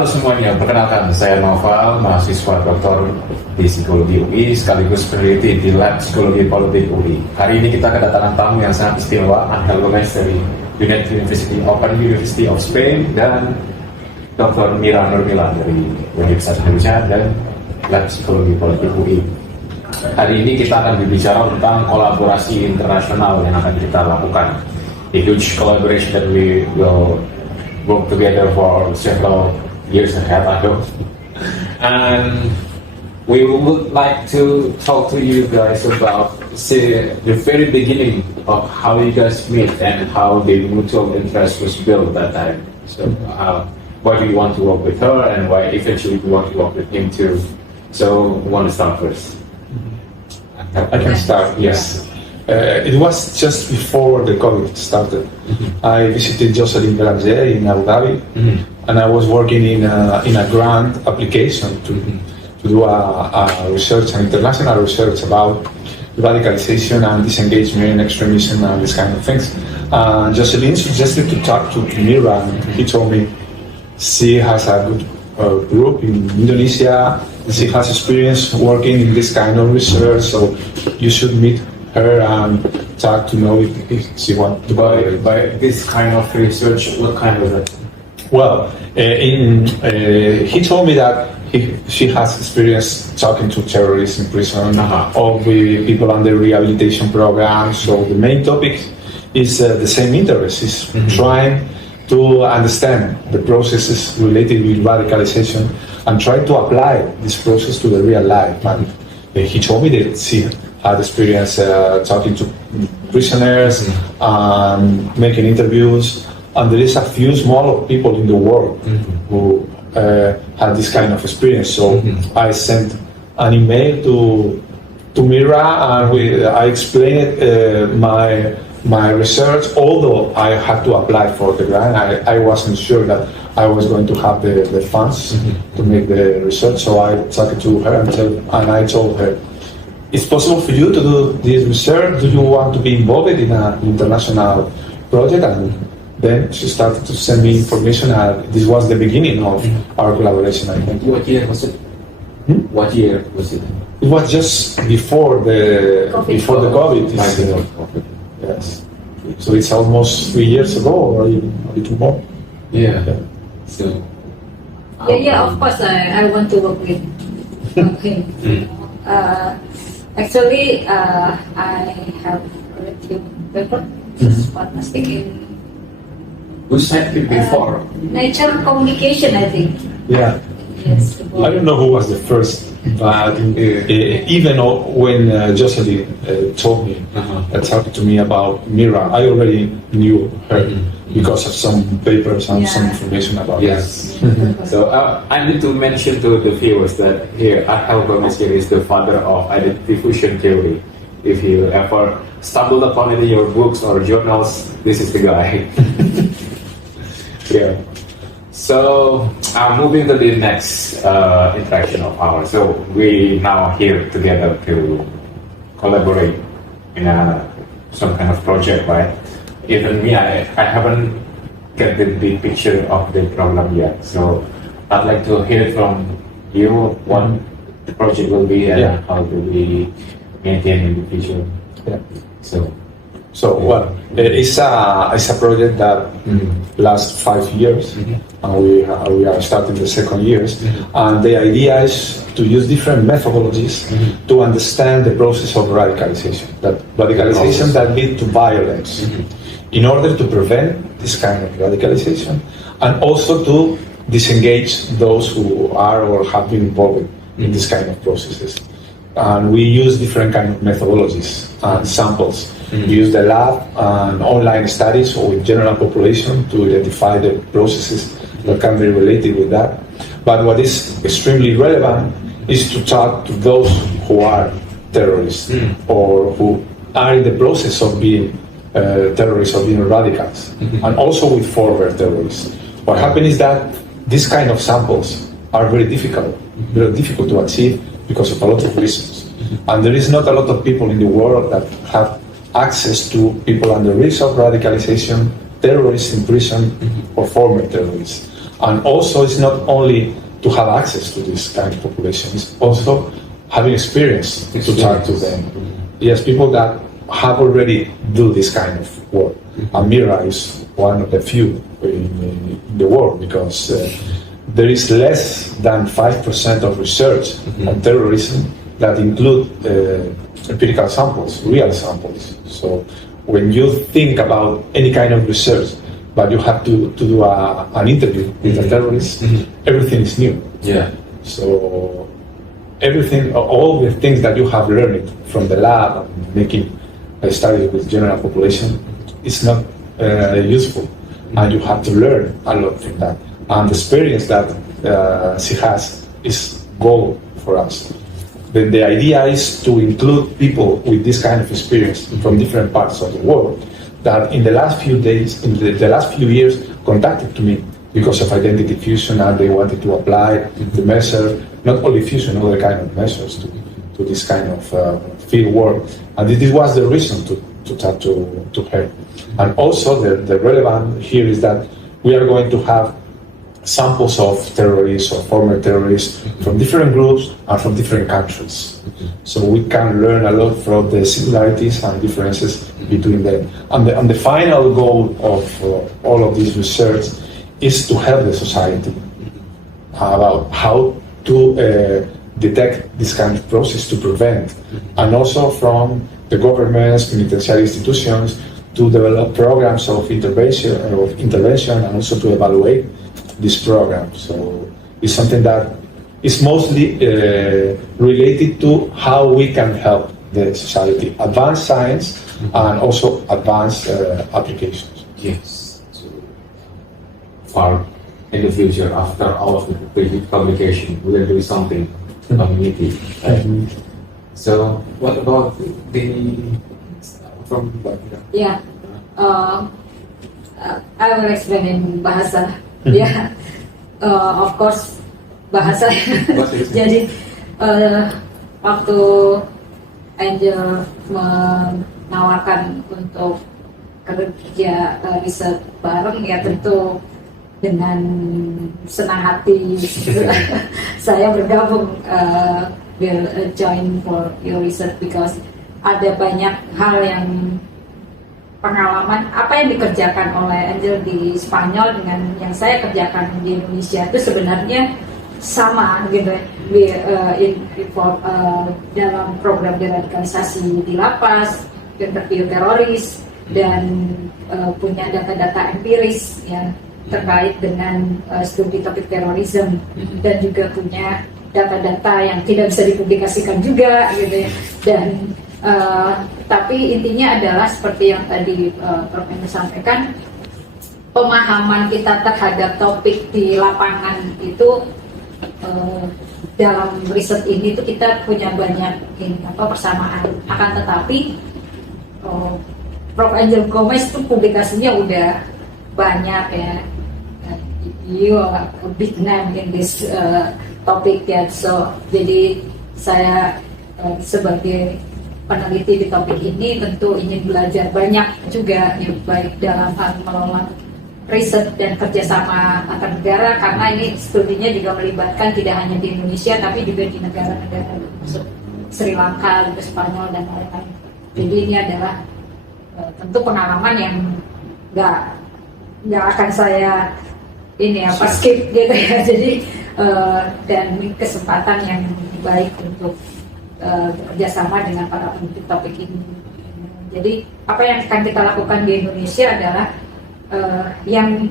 Halo semuanya, perkenalkan saya Noval, mahasiswa doktor di Psikologi UI sekaligus peneliti di Lab Psikologi Politik UI. Hari ini kita kedatangan tamu yang sangat istimewa, Angel Gomez dari United University Open University of Spain dan Dr. Mira Nurmila dari Universitas Indonesia dan Lab Psikologi Politik UI. Hari ini kita akan berbicara tentang kolaborasi internasional yang akan kita lakukan. A huge collaboration that we will work together for several years ahead, I hope. And we would like to talk to you guys about the very beginning of how you guys meet and how the mutual interest was built that time. So why do you want to work with her and why eventually you want to work with him too? So who want to start first? I can start, yes. It was just before the COVID started. I visited Jocelyn Belanger in Abu Dhabi, and I was working in a grant application to do a research, an international research about radicalization and disengagement, extremism, and these kind of things. Jocelyn suggested to talk to Mira, and he told me she has a good group in Indonesia. She has experience working in this kind of research, so you should meet her and talk to know if she wants to by this kind of research. What kind of it? Well, he told me that she has experience talking to terrorists in prison or with people under rehabilitation programs. So the main topic is the same interest, is trying to understand the processes related with radicalization and try to apply this process to the real life. And he told me that she had experience talking to prisoners, making interviews, and there is a few small people in the world who had this kind of experience. So I sent an email to Mira, and I explained my research. Although I had to apply for the grant, I wasn't sure that I was going to have the funds to make the research. So I talked to her and I told her, it's possible for you to do this research. Do you want to be involved in an international project? And then she started to send me information. This was the beginning of our collaboration, I think. What year was it? What year was it? It was just before the COVID. Yes. So it's almost 3 years ago, or a little more. Yeah. So. Yeah. Of course, I want to work with him. Actually, I have read your paper, fantastic in Who sent you before? Nature Communication, I think. Yeah. Yes. I don't know who was the first, but even when Jocelyn told me, talking to me about Mira, I already knew her because of some papers and some information about her. So I need to mention to the viewers that here Angel Gomez here is the father of identity fusion theory. If you ever stumble upon it in your books or journals, this is the guy. Yeah. So moving to the next interaction of ours. So we now here together to collaborate in some kind of project, right? Even me, I haven't get the big picture of the program yet. So I'd like to hear from you what the project will be and how do we maintain in the future. Yeah. So well, it's a project that lasts 5 years, and we are starting the second years. And the idea is to use different methodologies to understand the process of radicalization, that leads to violence, in order to prevent this kind of radicalization, and also to disengage those who are or have been involved in this kind of processes. And we use different kind of methodologies and samples. We use the lab and online studies with general population to identify the processes that can be related with that. But what is extremely relevant is to talk to those who are terrorists or who are in the process of being terrorists or being radicals, and also with former terrorists. What happens is that these kind of samples are very difficult to achieve because of a lot of reasons. And there is not a lot of people in the world that have access to people under risk of radicalization, terrorists in prison, or former terrorists. And also, it's not only to have access to this kind of population, it's also having experience to talk to them. Yes, people that have already do this kind of work. And Mira is one of the few in the world, because there is less than 5% of research on terrorism that include empirical samples, real samples. So when you think about any kind of research, but you have to do an interview with a terrorist, everything is new. Yeah. So everything, all the things that you have learned from the lab and making studies with general population is not useful, and you have to learn a lot from that. And the experience that she has is gold for us. The idea is to include people with this kind of experience from different parts of the world that in the last few days, in the last few years, contacted to me because of identity fusion, and they wanted to apply the measure, not only fusion, other kind of measures to this kind of field work. And this was the reason to talk to her. And also the relevant here is that we are going to have samples of terrorists or former terrorists from different groups and from different countries. So we can learn a lot from the similarities and differences between them. And the final goal of all of this research is to help the society about how to detect this kind of process, to prevent, and also from the governments, penitentiary institutions, to develop programs of intervention, and also to evaluate this program. So it's something that is mostly related to how we can help the society advance science and also advance applications. Yes. So far in the future, after all of the publication, we will do something community. So what about the from Yeah, I will explain in bahasa. Yeah, of course bahasa. Jadi waktu Angel menawarkan untuk kerja riset bareng, ya tentu dengan senang hati saya bergabung, will join for your research, because ada banyak hal yang pengalaman apa yang dikerjakan oleh Angel di Spanyol dengan yang saya kerjakan di Indonesia itu sebenarnya sama gitu. Dalam program deradikalisasi di lapas, interview teroris, dan punya data-data empiris ya terkait dengan studi topik terorisme, dan juga punya data-data yang tidak bisa dipublikasikan juga gitu ya. Dan tapi intinya adalah seperti yang tadi Prof. sampaikan, pemahaman kita terhadap topik di lapangan itu dalam riset ini tuh kita punya banyak persamaan. Akan tetapi Prof. Angel Gomez tuh publikasinya udah banyak ya. You are a big name in this topic ya. So jadi saya sebagai peneliti di topik ini tentu ingin belajar banyak juga ya, baik dalam hal mengelola riset dan kerjasama antar negara, karena ini studinya juga melibatkan tidak hanya di Indonesia tapi juga di negara-negara Sri Lanka, juga Spanyol dan lain-lain. Jadi ini adalah tentu pengalaman yang nggak akan saya skip gitu ya. Jadi dan kesempatan yang baik untuk bekerjasama dengan para peneliti topik ini. Jadi apa yang akan kita lakukan di Indonesia adalah yang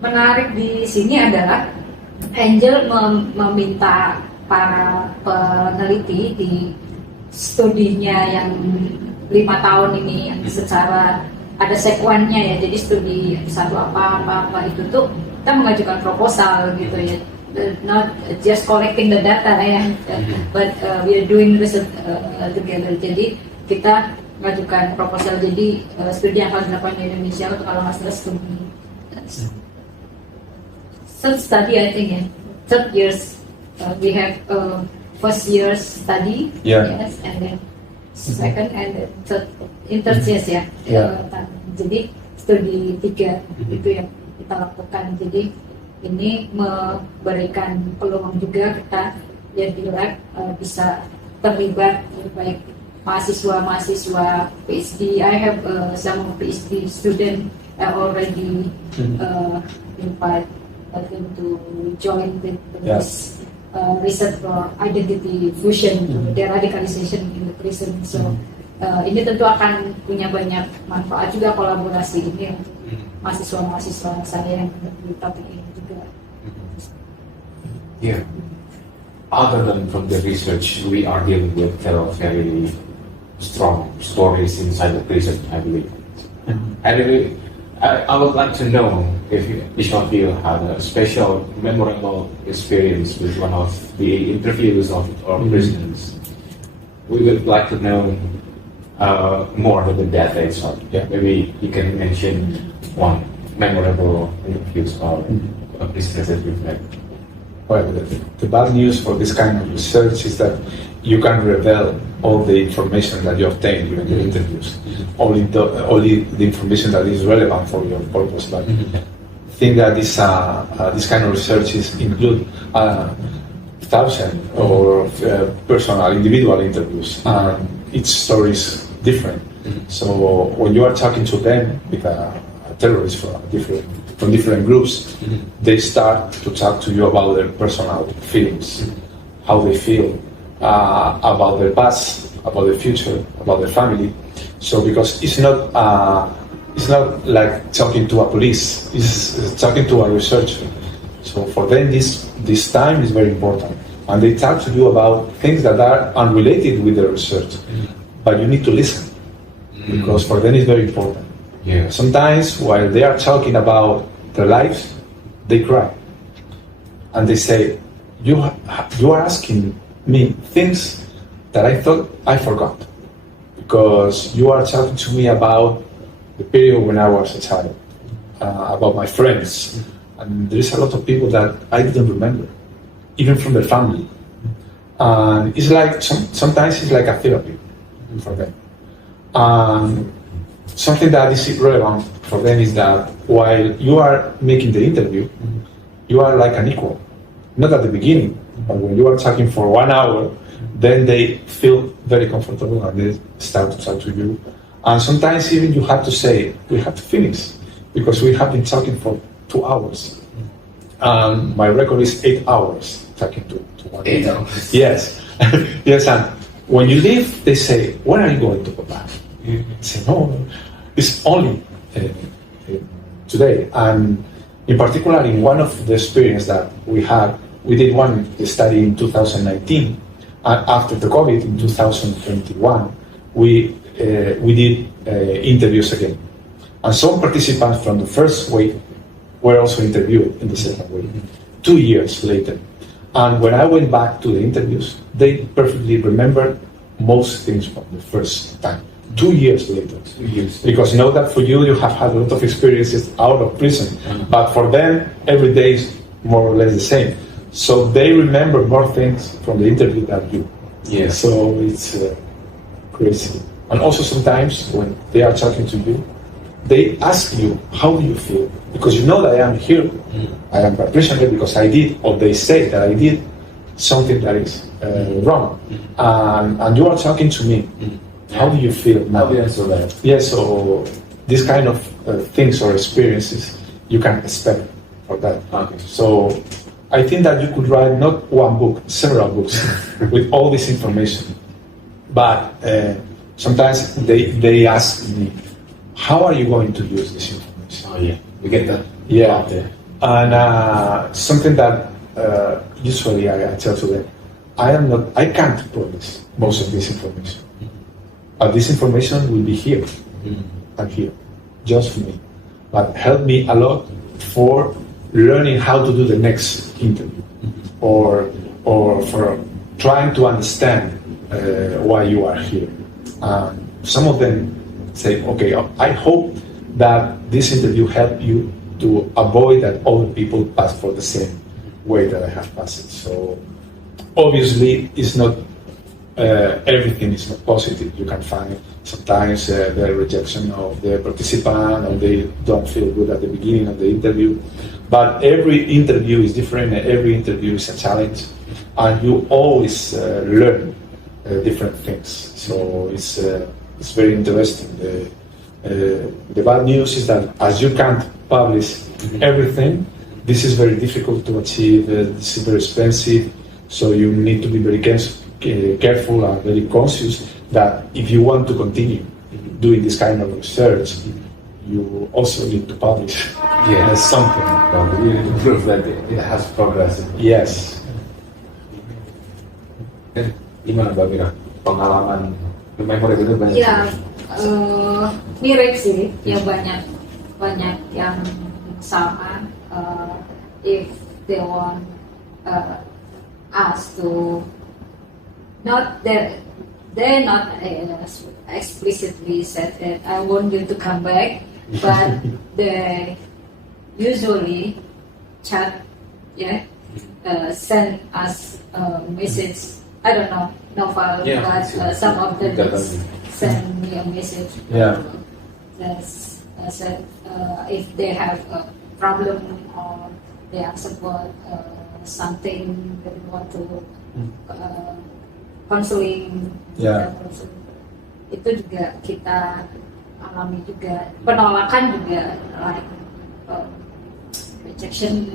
menarik di sini adalah Angel meminta para peneliti di studinya yang 5 tahun ini yang secara ada sekuennya ya. Jadi studi satu apa itu tuh kita mengajukan proposal gitu ya. Not just collecting the data ya, but we are doing research together. Jadi kita mengajukan proposal. Jadi studi yang akan dilakukan di Indonesia untuk kalau nggak salah studi third study I think ya, third years we have first year study, yes, and then second and third years ya. Jadi studi 3 itu yang kita lakukan. Jadi ini memberikan peluang juga kita yang di lab bisa terlibat baik mahasiswa PhD. I have some PhD student already invite them to join with this research for identity fusion, deradicalization in the prison. So ini tentu akan punya banyak manfaat juga kolaborasi ini untuk mahasiswa saya yang di topik ini juga. Yeah. Other than from the research, we are dealing with very strong stories inside the prison, I believe. I would like to know if each of you had a special, memorable experience with one of the interviews of our prisoners. We would like to know more than that. So maybe you can mention one memorable interviews or prisoners that you've met. Well, the bad news for this kind of research is that you can reveal all the information that you obtain during your interviews, only the information that is relevant for your purpose. But I think that this kind of research include thousand or personal, individual interviews, and each story is different. So when you are talking to them with a terrorist from different groups, they start to talk to you about their personal feelings, how they feel about their past, about their future, about their family. So because it's not like talking to a police, it's talking to a researcher. So for them this time is very important, and they talk to you about things that are unrelated with the research, but you need to listen because for them it's very important. Yeah. Sometimes while they are talking about their lives, they cry. And they say, you are asking me things that I thought I forgot. Because you are talking to me about the period when I was a child, about my friends. And there is a lot of people that I didn't remember, even from their family. And it's like, sometimes it's like a therapy for them. Something that is relevant for them is that while you are making the interview, you are like an equal. Not at the beginning, but when you are talking for 1 hour, then they feel very comfortable and they start to talk to you. And sometimes even you have to say, we have to finish, because we have been talking for 2 hours. And my record is 8 hours talking to one. 8 hours? Yes. Yes, and when you leave, they say, when are you going to go back? I say, no, it's only today. And in particular, in one of the experience that we had, we did one study in 2019, and after the COVID in 2021, we did interviews again. And some participants from the first wave were also interviewed in the second wave, 2 years later. And when I went back to the interviews, they perfectly remembered most things from the first time. 2 years later. 2 years. Because know that for you have had a lot of experiences out of prison, but for them, every day is more or less the same. So they remember more things from the interview than you. Yeah. So it's crazy. And also sometimes when they are talking to you, they ask you, how do you feel? Because you know that I am here. I am a prisoner because I did, or they say that I did something that is wrong. And you are talking to me. How do you feel now? How do you answer that? Yes, so this kind of things or experiences you can expect for that. Okay. So I think that you could write not one book, several books with all this information. But sometimes they ask me, how are you going to use this information? Oh yeah, we get that. Yeah, out there. and something that usually I tell to them, I can't promise most of this information. But this information will be here and here, just for me. But help me a lot for learning how to do the next interview, or for trying to understand why you are here. Some of them say, okay, I hope that this interview helped you to avoid that other people pass for the same way that I have passed. So obviously it's not everything is not positive. You can find sometimes the rejection of the participant, or they don't feel good at the beginning of the interview. But every interview is different, and every interview is a challenge, and you always learn different things. So it's very interesting. The bad news is that as you can't publish everything, this is very difficult to achieve. This is very expensive, so you need to be very careful and very conscious that if you want to continue doing this kind of research, you also need to publish something. You need to prove that it has progress. Yes. Gimana Mbak Mira? Pengalaman memori itu banyak. Ya, mirip sih. Ya banyak yang sama. If they want us to not that they not explicitly said that I want you to come back, but they usually chat, send us a message. I don't know, Novel, but some of them send me a message. That said, if they have a problem or they ask about something they want to counseling, itu juga kita alami juga, penolakan juga, like rejection,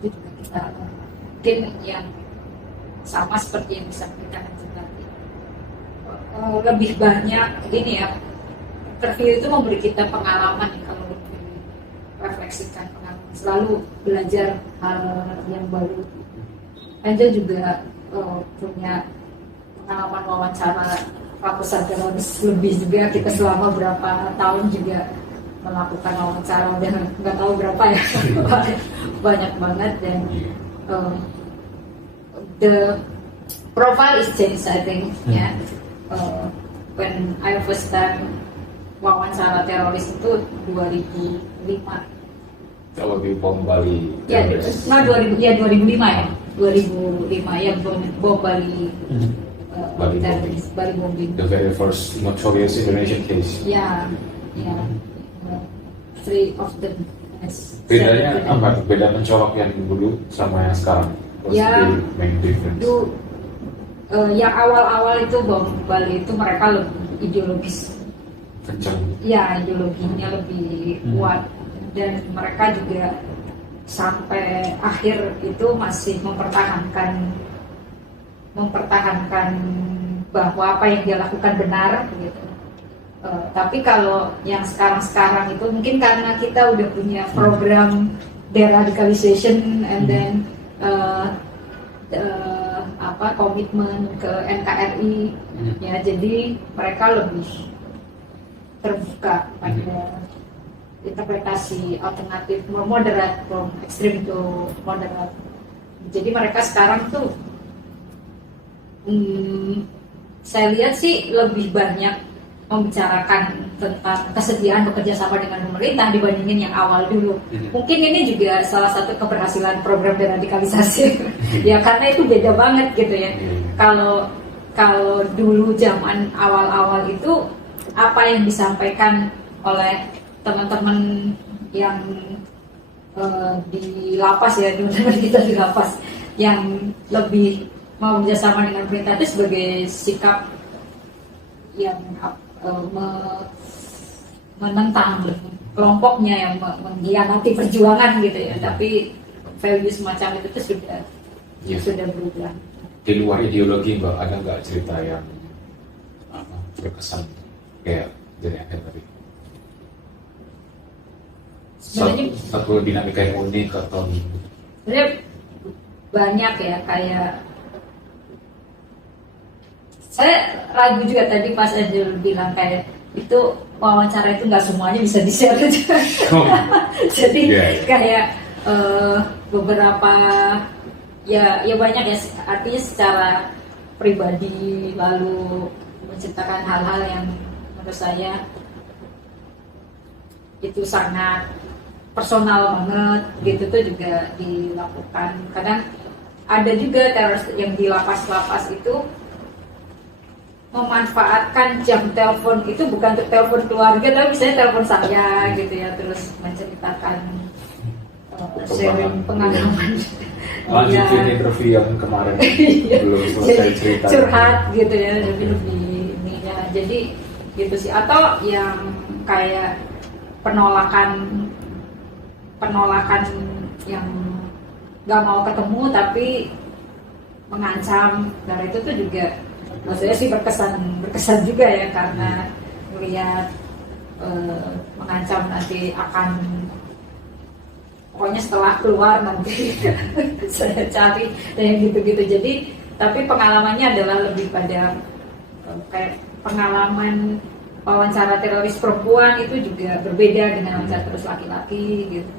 itu juga kita mungkin yang sama seperti yang disampaikan tadi. Lebih banyak ini ya, interview itu memberi kita pengalaman ya, kalau refleksikan pengalaman, selalu belajar hal yang baru. Anda juga punya pengalaman wawancara ratusan teroris lebih juga, kita selama berapa tahun juga melakukan wawancara, dan nggak tahu berapa ya, banyak banget, dan the profile is changed, I think. When I first time wawancara teroris itu 2005. Kalau di bom Bali. 2005 ya. 2005 ya, bom Bali. Bali bombing. The very first notorious Indonesian case. Three of them. Bedanya apa? Beda mencolok yang dulu sama yang sekarang. Main difference. Yang awal-awal itu bom Bali itu mereka lebih ideologis. Kencang. Ya, ideologinya lebih kuat, dan mereka juga sampai akhir itu masih mempertahankan bahwa apa yang dia lakukan benar gitu. Tapi kalau yang sekarang itu mungkin karena kita udah punya program deradicalization and then komitmen ke NKRI, ya, jadi mereka lebih terbuka pada interpretasi alternatif, more moderate, from extreme to moderate. Jadi mereka sekarang tuh saya lihat sih lebih banyak membicarakan tentang kesediaan bekerja sama dengan pemerintah dibandingin yang awal dulu. Mungkin ini juga salah satu keberhasilan program deradikalisasi. Ya, karena itu beda banget gitu ya. Kalau dulu zaman awal-awal itu apa yang disampaikan oleh teman-teman yang di lapas ya, teman-teman kita di lapas yang lebih mau bekerjasama dengan pemerintah itu sebagai sikap yang menentang kelompoknya yang mengkhianati perjuangan gitu ya. Tapi value semacam itu tuh sudah berubah. Di luar ideologi Mbak, ada nggak cerita yang berkesan kayak dari akhir tadi? Satu dinamika yang unik atau sebenarnya banyak ya, kayak saya ragu juga tadi pas Angel bilang kayak itu wawancara itu nggak semuanya bisa di-share juga. Jadi kayak beberapa ya banyak ya, artinya secara pribadi, lalu menciptakan hal-hal yang menurut saya itu sangat personal banget gitu tuh juga dilakukan. Kadang ada juga teroris yang di lapas-lapas itu memanfaatkan jam telepon itu bukan untuk telepon keluarga, tapi misalnya telepon saya gitu ya, terus menceritakan sharing pengalaman. Lanjutin interview yang kemarin belum selesai cerita. Curhat gitu ya, lebih ininya. Jadi gitu sih. Atau yang kayak penolakan yang nggak mau ketemu tapi mengancam, dan itu tuh juga maksudnya sih berkesan juga ya, karena melihat mengancam nanti akan, pokoknya setelah keluar nanti saya cari dan yang gitu-gitu. Jadi tapi pengalamannya adalah lebih pada kayak pengalaman wawancara teroris perempuan itu juga berbeda dengan wawancara teroris laki-laki gitu.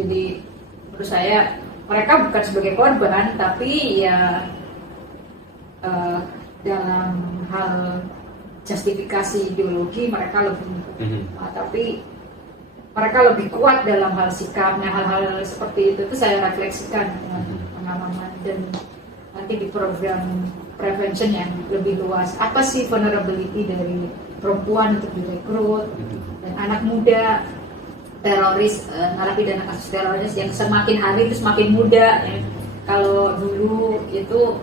Jadi menurut saya mereka bukan sebagai korban, tapi ya dalam hal justifikasi ideologi mereka lebih tapi mereka lebih kuat dalam hal sikapnya. Hal-hal seperti itu tuh saya refleksikan dengan pengalaman, dan nanti di program prevention yang lebih luas, apa sih vulnerability dari perempuan untuk direkrut dan anak muda teroris, narapidana kasus teroris yang semakin hari itu semakin muda ya. Kalau dulu itu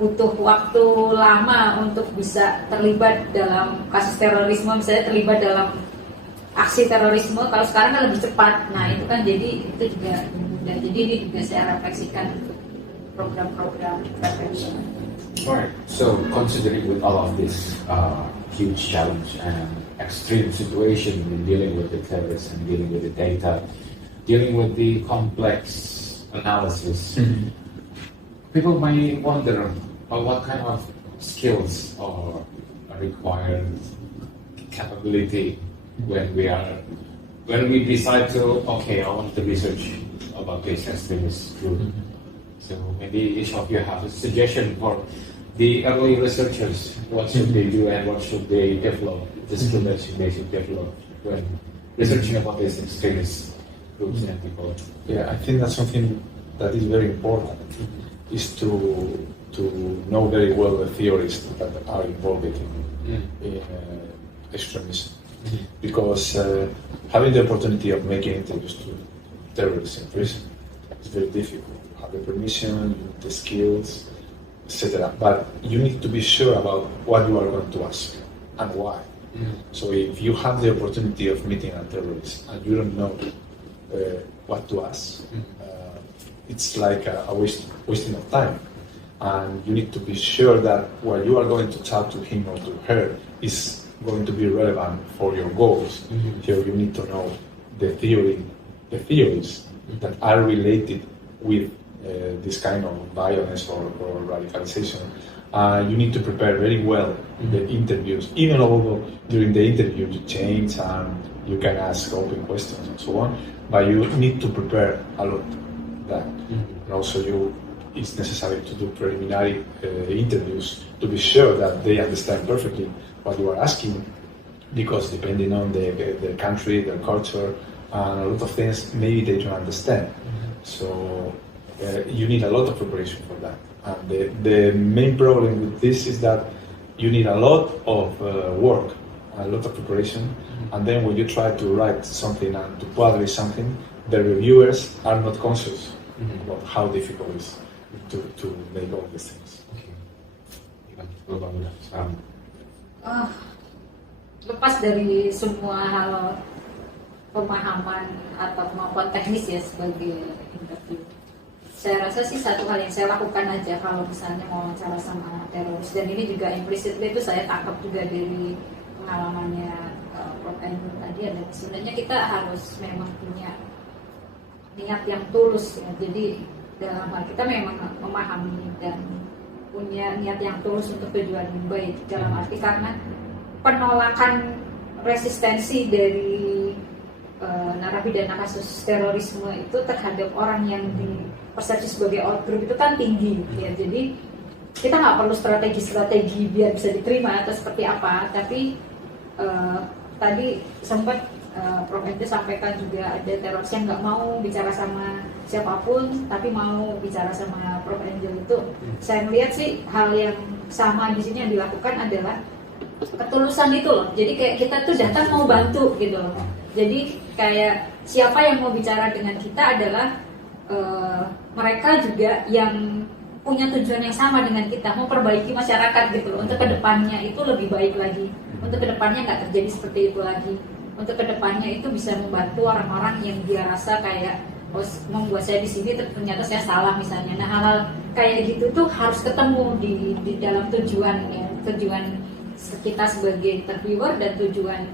butuh waktu lama untuk bisa terlibat dalam kasus terorisme, misalnya terlibat dalam aksi terorisme, kalau sekarang kan lebih cepat. Nah itu kan jadi itu juga mudah. Jadi ini juga saya refleksikan untuk program-program prevention. Alright, so considering with all of this huge challenge and extreme situation in dealing with the terrorists and dealing with the data, dealing with the complex analysis, people may wonder what kind of skills are required, capability when we decide to, okay, I want to research about this extremist group. So maybe each of you have a suggestion for the early researchers. What should they do and what should they develop? The skill that they should develop when researching about these extremist groups and people. Yeah, I think that's something that is very important, is to know very well the theories that are involved in extremism. Because having the opportunity of making interviews to terrorists in prison is very difficult. You have the permission, you need the skills, etc. But you need to be sure about what you are going to ask and why. So if you have the opportunity of meeting a terrorist and you don't know what to ask, it's like a wasting of time. And you need to be sure that what you are going to talk to him or to her is going to be relevant for your goals. So you need to know the theories that are related with this kind of violence or radicalization. You need to prepare very well the interviews, even although during the interview you change and you can ask open questions and so on, but you need to prepare a lot that. And also it's necessary to do preliminary interviews to be sure that they understand perfectly what you are asking, because depending on the country, their culture, and a lot of things, maybe they don't understand. So you need a lot of preparation for that. And the main problem with this is that you need a lot of work, a lot of preparation, and then when you try to write something and to publish something, the reviewers are not conscious about how difficult it is to make all these things. Lepas dari semua hal pemahaman atau kemampuan teknis ya sebagai interview, saya rasa sih satu hal yang saya lakukan aja kalau misalnya mau wawancara sama teroris, dan ini juga implicitly itu saya tangkap juga dari pengalamannya Prof Andrew tadi, adalah sebenarnya kita harus memang punya niat yang tulus ya. Jadi dalam hal kita memang memahami dan punya niat yang tulus untuk tujuan yang baik, dalam arti karena penolakan resistensi dari narapidana kasus terorisme itu terhadap orang yang dipersepsi sebagai outgroup itu kan tinggi ya. Jadi kita nggak perlu strategi biar bisa diterima atau seperti apa, tapi tadi sempat Prof Ente sampaikan juga ada teroris yang nggak mau bicara sama siapapun tapi mau bicara sama Prof Angel. Itu saya melihat sih hal yang sama di sini yang dilakukan adalah ketulusan itu loh. Jadi kayak kita tuh datang mau bantu gitu loh. Jadi kayak siapa yang mau bicara dengan kita adalah mereka juga yang punya tujuan yang sama dengan kita, mau perbaiki masyarakat gitu loh. Untuk kedepannya itu lebih baik lagi. Untuk kedepannya nggak terjadi seperti itu lagi. Untuk kedepannya itu bisa membantu orang-orang yang dia rasa kayak membuat saya di sini ternyata saya salah misalnya. Nah hal-hal kayak gitu tuh harus ketemu di dalam tujuan ya, tujuan kita sebagai interviewer dan tujuan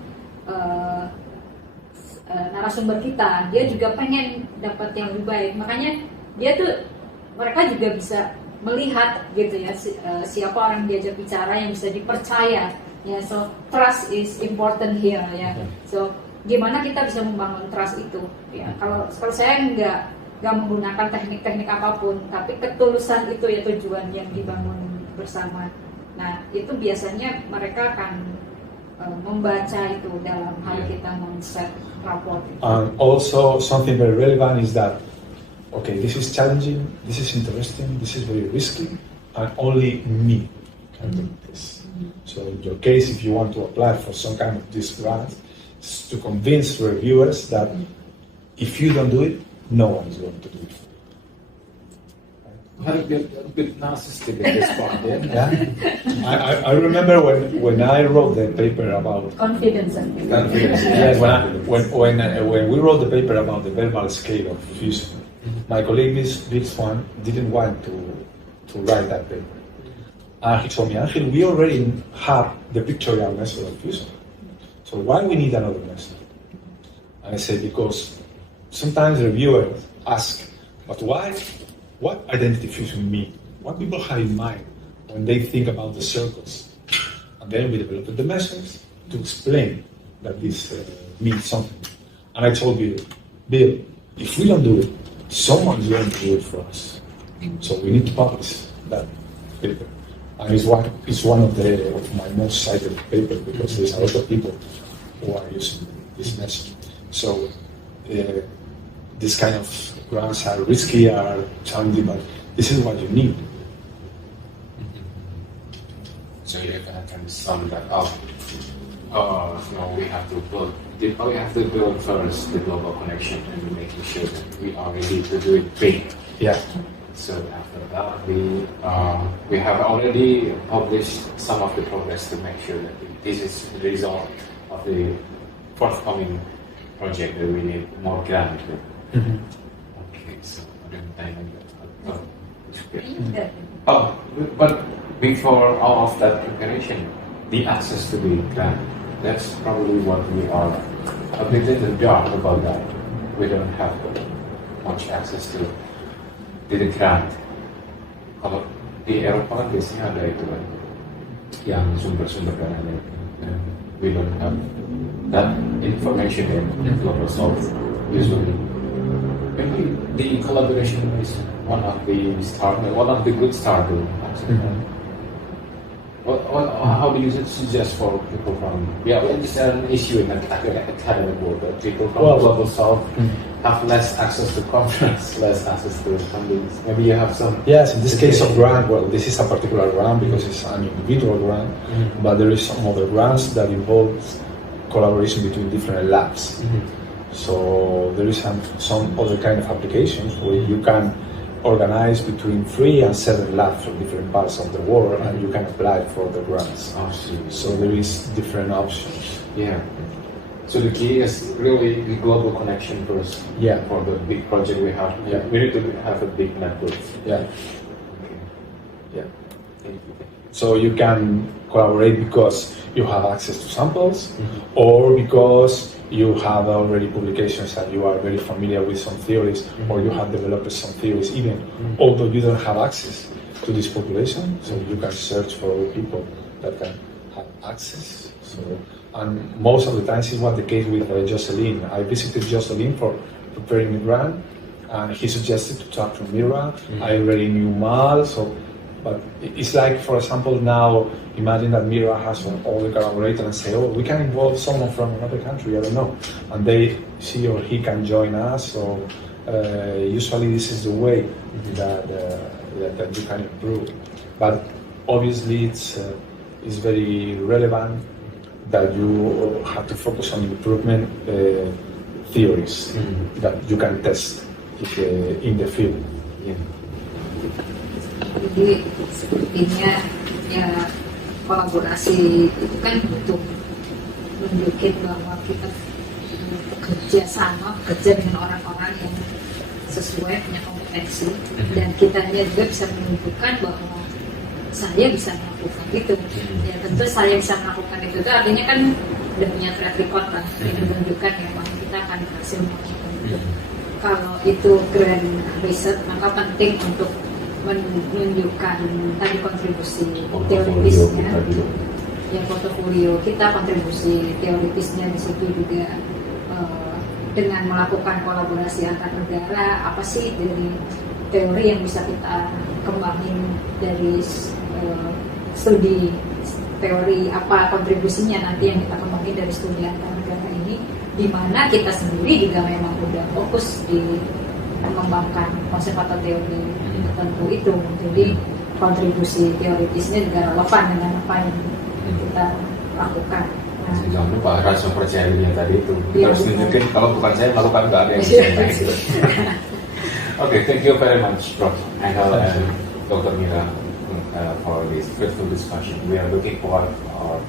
narasumber kita. Dia juga pengen dapat yang lebih baik, makanya mereka juga bisa melihat gitu ya siapa orang diajak bicara yang bisa dipercaya ya. So trust is important here ya. So gimana kita bisa membangun trust itu ya. Kalau saya nggak menggunakan teknik-teknik apapun, tapi ketulusan itu ya tujuan yang dibangun bersama. Nah itu biasanya mereka akan membaca itu dalam hal kita men-set rapport. And also something very relevant is that, okay, this is challenging, this is interesting, this is very risky, and only me can do this. So in your case, if you want to apply for some kind of these grants, to convince reviewers that if you don't do it, no one is going to do it. A bit narcissistic at this point, yeah? Yeah. I remember when I wrote the paper about Confidence. yes, when we wrote the paper about the verbal scale of fusion, my colleague this one didn't want to write that paper. And he told me, Angel, we already have the pictorial method of fusion. So why we need another method? And I said, because sometimes reviewers ask, but why? What identity fusion mean? What people have in mind when they think about the circles? And then we developed the methods to explain that this means something. And I told you, Bill, if we don't do it, someone is going to do it for us. So we need to publish that paper. And it's one of my most cited papers because there's a lot of people who are using this method. So this kind of grants are risky, are challenging, but this is what you need. So you can sum that up. We have to build first the global connection and making sure that we are ready to do it big. Yeah. So after that, we have already published some of the progress to make sure that this is the result of the forthcoming project that we need more grant. Okay, so but before all of that preparation, the access to the grant, that's probably what we are a bit in the dark about that. We don't have much access to the grant. Kalau di Eropa kan biasanya ada itu kan, yang sumber-sumber dananya. We don't have that information in global south usually. Maybe the collaboration is one of the good start. How do you suggest for people from it's an issue in the academic world that people from global south have less access to conference, less access to fundings. Maybe you have some. Yes, in this case of grant, well, this is a particular grant because it's an individual grant, but there is some other grants that involve collaboration between different labs. So there is some other kind of applications where you can organize between 3 and 7 labs from different parts of the world, and you can apply for the grants. So there is different options. Yeah. So the key is really the global connection first. Yeah. For the big project we have. Yeah. We need to have a big network. Yeah. Okay. Yeah. Thank you. So you can collaborate because you have access to samples, or because you have already publications and you are very familiar with some theories, or you have developed some theories even, although you don't have access to this population. So you can search for people that can have access. So, and most of the times is what the case with Jocelyn. I visited Jocelyn for preparing the grant, and he suggested to talk to Mira. I already knew Mal, but it's like, for example, now imagine that Mira has all the collaborators and say, we can involve someone from another country, I don't know, and she or he can join us. So usually this is the way that you can improve. But obviously it's is very relevant that you have to focus on improvement theories that you can test in the field. Yeah. Jadi sepertinya ya kolaborasi itu kan untuk menunjukkan bahwa kita bekerja sama, bekerja dengan orang-orang yang sesuai punya kompetensi, dan kitanya juga bisa menunjukkan bahwa saya bisa melakukan itu. Ya tentu saya bisa melakukan itu artinya kan udah punya track record lah yang menunjukkan memang kita akan berhasil melakukan itu. Kalau itu grand riset, maka penting untuk menunjukkan tadi kontribusi teoritisnya, ya portofolio kita, kontribusi teoritisnya di situ juga dengan melakukan kolaborasi antar negara, apa sih dari teori yang bisa kita kembangin dari studi teori, apa kontribusinya nanti yang kita kembangin dari studi antar negara ini, di mana kita sendiri juga memang udah fokus di mengembangkan konsep atau teori tertentu itu. Jadi kontribusi teoritisnya juga relevan dengan apa yang kita lakukan. Jangan lupa rasa percaya dirinya tadi itu. Kita Iya, harus betul. tunjukin kalau bukan saya melakukan, nggak ada yang bisa gitu. Okay, thank you very much, Prof. Angel and Dr. Mira, for this fruitful discussion. We are looking forward to our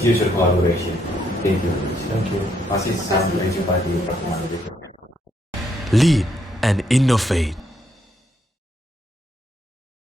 future collaboration. Thank you. Thank you. Masih sampai jumpa di pertemuan berikutnya. Lead and innovate.